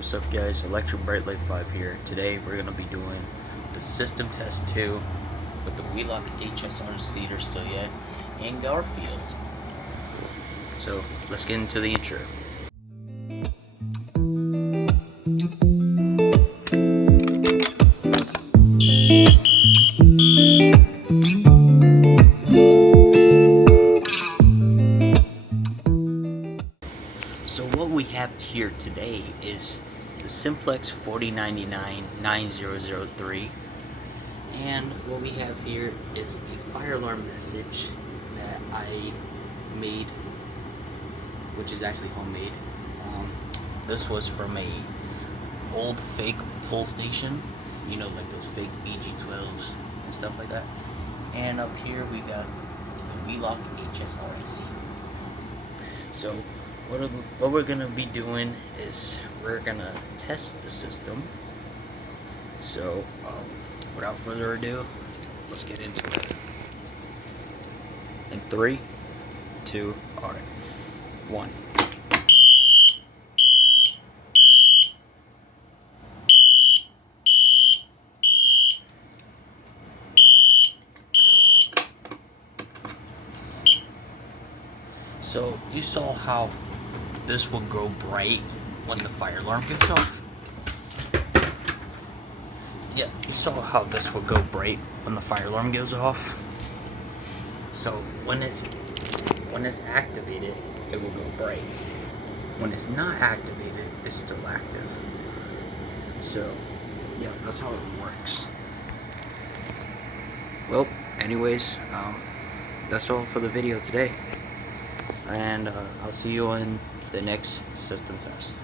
What's up guys, Electric Bright Light 5 here. Today we're going to be doing the system test 2 with the Wheelock HSR Cedar still yet and Garfield. So let's get into the intro. So what we have here today is the Simplex 4099-9003, and what we have here is a fire alarm message that I made, which is actually homemade. This was from a old fake pull station, you know, like those fake BG12s and stuff like that. And up here we got the Wheelock HSRIC. So what we're gonna be doing is we're gonna test the system. So without further ado, let's get into it. In 3, 2, alright, 1. So you saw how this will go bright when the fire alarm goes off? Yeah, you saw how this will go bright when the fire alarm goes off? So when it's activated, it will go bright. When it's not activated, it's still active. So yeah, that's how it works. Well, anyways, that's all for the video today. And I'll see you in the next system test.